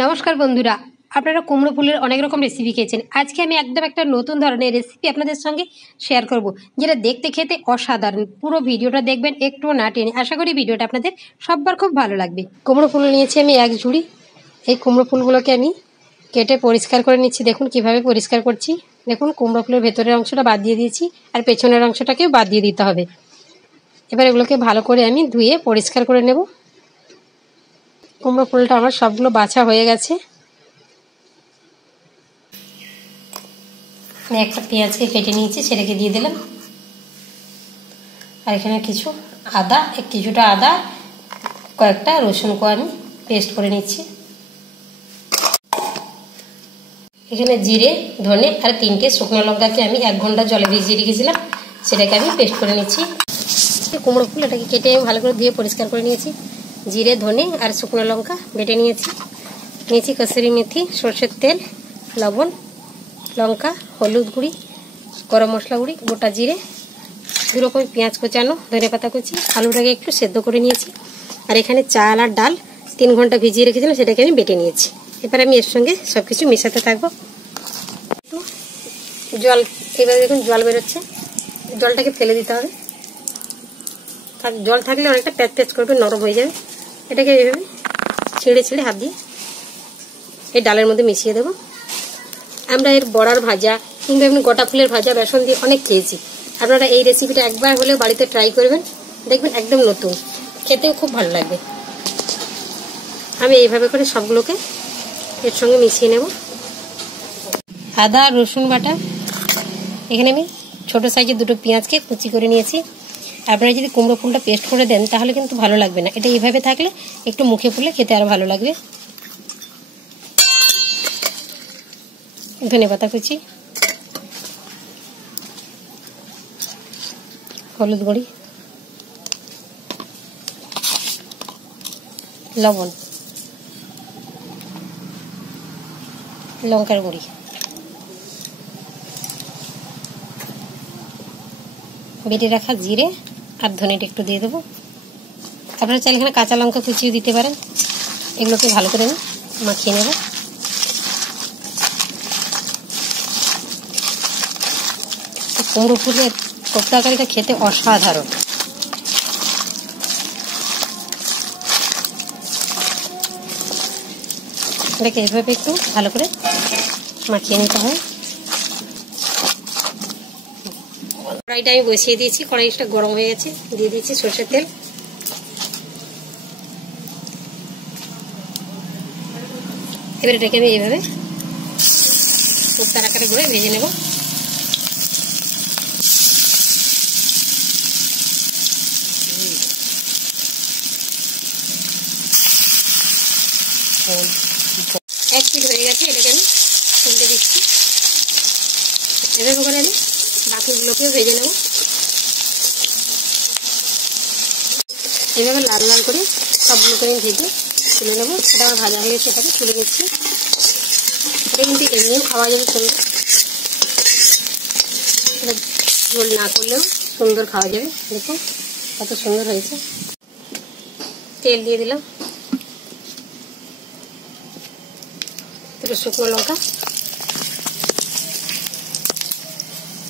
নমস্কার বন্ধুরা, আপনারা কুমড়ো ফুলের অনেক রকম রেসিপি খেয়েছেন। আজকে আমি একদম একটা নতুন ধরনের রেসিপি আপনাদের সঙ্গে শেয়ার করব, যেটা দেখতে খেতে অসাধারণ। পুরো ভিডিওটা দেখবেন, একটুও না টেনে। আশা করি ভিডিওটা আপনাদের সবার খুব ভালো লাগবে। কুমড়ো ফুল নিয়েছি আমি এক ঝুড়ি। এই কুমড়ো ফুলগুলোকে আমি কেটে পরিষ্কার করে নিচ্ছি। দেখুন কিভাবে পরিষ্কার করছি। দেখুন কুমড়ো ফুলের ভেতরের অংশটা বাদ দিয়ে দিয়েছি, আর পেছনের অংশটাকেও বাদ দিয়ে দিতে হবে। এবার এগুলোকে ভালো করে আমি ধুয়ে পরিষ্কার করে নেব। কুমড়ো ফুলটা আমার সবগুলো বাছা হয়ে গেছে। আমি একটা পেঁয়াজকে কেটে নিয়েছি, সেটাকে দিয়ে দিলাম। আর এখানে কিছুটা আদা, কয়েকটা রসুনকে আমি পেস্ট করে নিচ্ছি। এখানে জিরে, ধনে আর 3টে শুকনো লঙ্কাকে আমি 1 ঘন্টা জলে ভিজিয়ে রেখেছিলাম, সেটাকে আমি পেস্ট করে নিচ্ছি। কুমড়ো ফুল এটাকে কেটে আমি ভালো করে ধুয়ে পরিষ্কার করে নিয়েছি। জিরে, ধনে আর শুকনো লঙ্কা বেটে নিয়েছি। কসুরি মেথি, সরষের তেল, লবণ, লঙ্কা, হলুদ গুঁড়ি, গরম মশলা গুঁড়ি, গোটা জিরে, 2 রকম পেঁয়াজ কোচানো, ধনে পাতা কুচি, আলুটাকে একটু সেদ্ধ করে নিয়েছি। আর এখানে চাল আর ডাল 3 ঘন্টা ভিজিয়ে রেখেছিলাম, সেটাকে আমি বেটে নিয়েছি। এবার আমি এর সঙ্গে সব কিছু মেশাতে থাকবো। জল, এবার দেখুন জল বেরোচ্ছে, জলটাকে ফেলে দিতে হবে। আর জল থাকলে অনেকটা প্যাচ প্যাচ করবে, নরম হয়ে যাবে। এটাকে এইভাবে ছিঁড়ে হাত দিয়ে এই ডালের মধ্যে মিশিয়ে দেবো। আমরা এর বড়ার ভাজা কিংবা এমনি গোটা ফুলের ভাজা বেসন দিয়ে অনেক খেয়েছি। আপনারা এই রেসিপিটা একবার হলেও বাড়িতে ট্রাই করবেন, দেখবেন একদম নতুন, খেতেও খুব ভালো লাগবে। আমি এইভাবে করে সবগুলোকে এর সঙ্গে মিশিয়ে নেব। আদা আর রসুন বাটা, এখানে আমি ছোট সাইজের 2টো পেঁয়াজকে কুচি করে নিয়েছি। আপনারা যদি কুমড়ো ফুলটা পেস্ট করে দেন তাহলে কিন্তু ভালো লাগবে না, এটা এইভাবে থাকলে একটু মুখে ফুলে খেতে আরো ভালো লাগবে। ধনে পাতা কুচি, হলুদ গুঁড়ি, লবণ, লঙ্কার গুঁড়ি, বেটে রাখা জিরে আর ধনেটা একটু দিয়ে দেবো। আপনারা চাইলে এখানে কাঁচা লঙ্কা কুচিও দিতে পারেন। এগুলোকে ভালো করে মাখিয়ে নেব। কুমড়ো ফুলের তরকারিটা খেতে অসাধারণ। এটাকে এভাবে একটু ভালো করে মাখিয়ে নিতে হয়। কড়াইটা আমি বসিয়ে দিয়েছি, কড়াইটা গরম হয়ে গেছে, দিয়ে দিয়েছি সরষের তেল। এবার এটাকে আমি এইভাবে কোপ্তার আকারে করে ভেজে নেব। এক মিনিট হয়ে গেছে, এটাকে আমি তুলতে দিচ্ছি। এভাবে করে আমি বাকিগুলোকেও ভেজে নেব। এইভাবে লাল লাল করে সবগুলোকে আমি ভেজে তুলে নেবো। এটা আমার ভাজা হয়ে গেছে, এটাকে তুলে নিচ্ছি। এটা কিন্তু এমনিও খাওয়া যাবে, এটা ঝোল না করলেও সুন্দর খাওয়া যাবে। দেখুন কত সুন্দর হয়েছে। তেল দিয়ে দিলাম, একটু শুকনো লঙ্কা,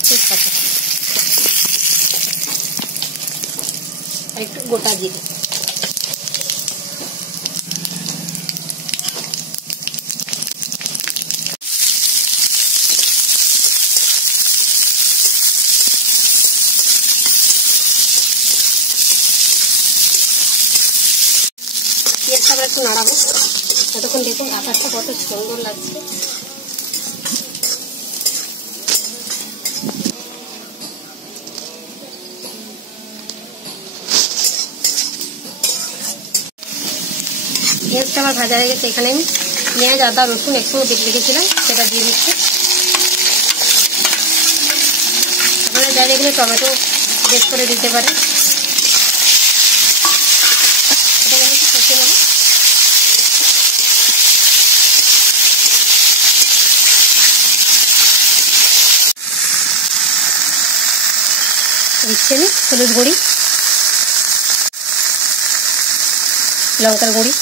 তেজপাতা আর একটু গোটা জিরে। পেঁয়াজটা আবার একটু নাড়াবো। এতক্ষণ দেখুন আকাশটা কত সুন্দর লাগছে। পেঁয়াজটা আমার ভাজা হয়ে গেছে। এখানে আমি পেঁয়াজ, আদা, রসুন একসঙ্গে বেটে রেখেছিলাম, সেটা দিয়ে দিচ্ছি। আপনারা চাইলে এখানে টমেটো বেশ করে দিতে পারেন। এটা আমি একটু কষে নেব। দিচ্ছি আমি হলুদ গুঁড়ি, লঙ্কার গুঁড়ি,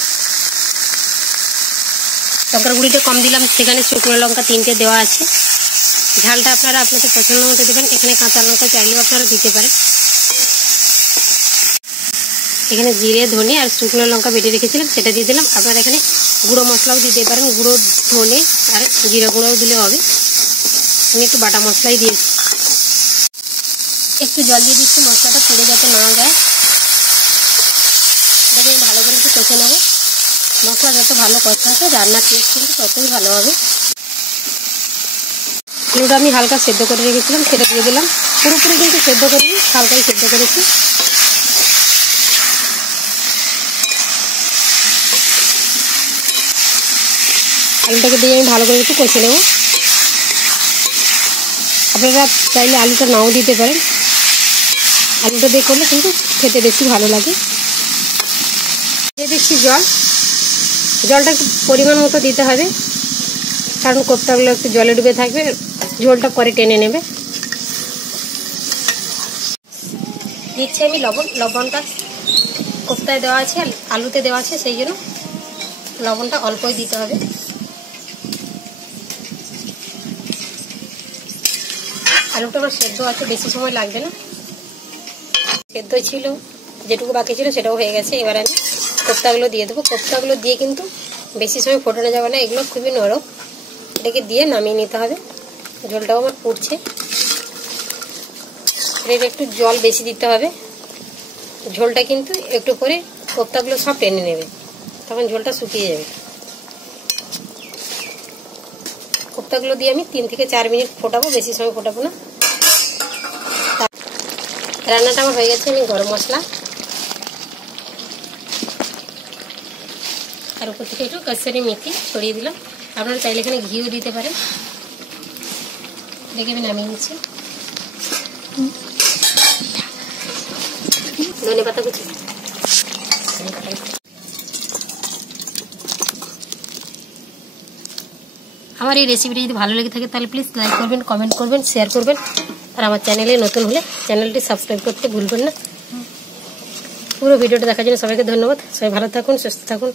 লঙ্কার গুঁড়িটা কম দিলাম, সেখানে শুকনো লঙ্কা 3টে দেওয়া আছে। ঝালটা আপনারা আপনাদের পছন্দ মতো দেবেন, এখানে কাঁচা লঙ্কা চাইলেও আপনারা দিতে পারেন। এখানে জিরে, ধনে আর শুকনো লঙ্কা বেটে রেখেছিলাম সেটা দিয়ে দিলাম। আপনারা এখানে গুঁড়ো মশলাও দিতে পারেন, গুঁড়ো ধনে আর জিরে গুঁড়োও দিলে হবে। আমি একটু বাটা মশলাই দিয়েছি। একটু জল দিয়ে দিচ্ছি মশলাটা পুড়ে যাতে না যায়। এটাকে ভালো করে একটু কষে নেবো। মশলা যত ভালো কষা হবে রান্নার টেস্ট কিন্তু ততই ভালো হবে। আলুটা আমি হালকা সেদ্ধ করে রেখেছিলাম সেটা দিয়ে দিলাম। পুরোপুরি কিন্তু সেদ্ধ করিনি, হালকাই সেদ্ধ করেছি। আলুটাকে দিয়ে আমি ভালো করে একটু কষে নেব। আপনারা চাইলে আলুটা নাও দিতে পারেন, আলুটা দিয়ে করলে কিন্তু খেতে বেশি ভালো লাগে। দিয়ে দিচ্ছি জল। জলটা একটু পরিমাণ মতো দিতে হবে, কারণ কোপ্তাগুলো একটু জলে ডুবে থাকবে, ঝোলটা পরে টেনে নেবে। দিচ্ছি আমি লবণ। লবণটা কোপ্তায় দেওয়া আছে আর আলুতে দেওয়া আছে, সেই জন্য লবণটা অল্পই দিতে হবে। আলুটা আমার সেদ্ধ আছে, বেশি সময় লাগবে না। সেদ্ধ ছিল, যেটুকু বাকি ছিল সেটাও হয়ে গেছে। এবার আমি কোপ্তাগুলো দিয়ে দেবো। কোপ্তাগুলো দিয়ে কিন্তু বেশি সময় ফোটানো যাবে না, এগুলো খুবই নরম। এটাকে দিয়ে নামিয়ে নিতে হবে। ঝোলটাও আমার ফুটছে। এর একটু জল বেশি দিতে হবে, ঝোলটা কিন্তু একটু করে কোপ্তাগুলো সব টেনে নেবে, তখন ঝোলটা শুকিয়ে যাবে। কোপ্তাগুলো দিয়ে আমি 3 থেকে 4 মিনিট ফোটাবো, বেশি সময় ফোটাবো না। রান্নাটা আমার হয়ে গেছে। আমি গরম মশলা আর উপর থেকে একটু কসুরি মেথি ছড়িয়ে দিলাম। আপনারা চাইলে এখানে ঘিও দিতে পারেন। দেখে আমি নামিয়ে নিচ্ছি। ধনে পাতা কুচি। আমার এই রেসিপিটা যদি ভালো লেগে থাকে তাহলে প্লিজ লাইক করবেন, কমেন্ট করবেন, শেয়ার করবেন। আর আমার চ্যানেলে নতুন হলে চ্যানেলটি সাবস্ক্রাইব করতে ভুলবেন না। পুরো ভিডিওটা দেখার জন্য সবাইকে ধন্যবাদ। সবাই ভালো থাকুন, সুস্থ থাকুন।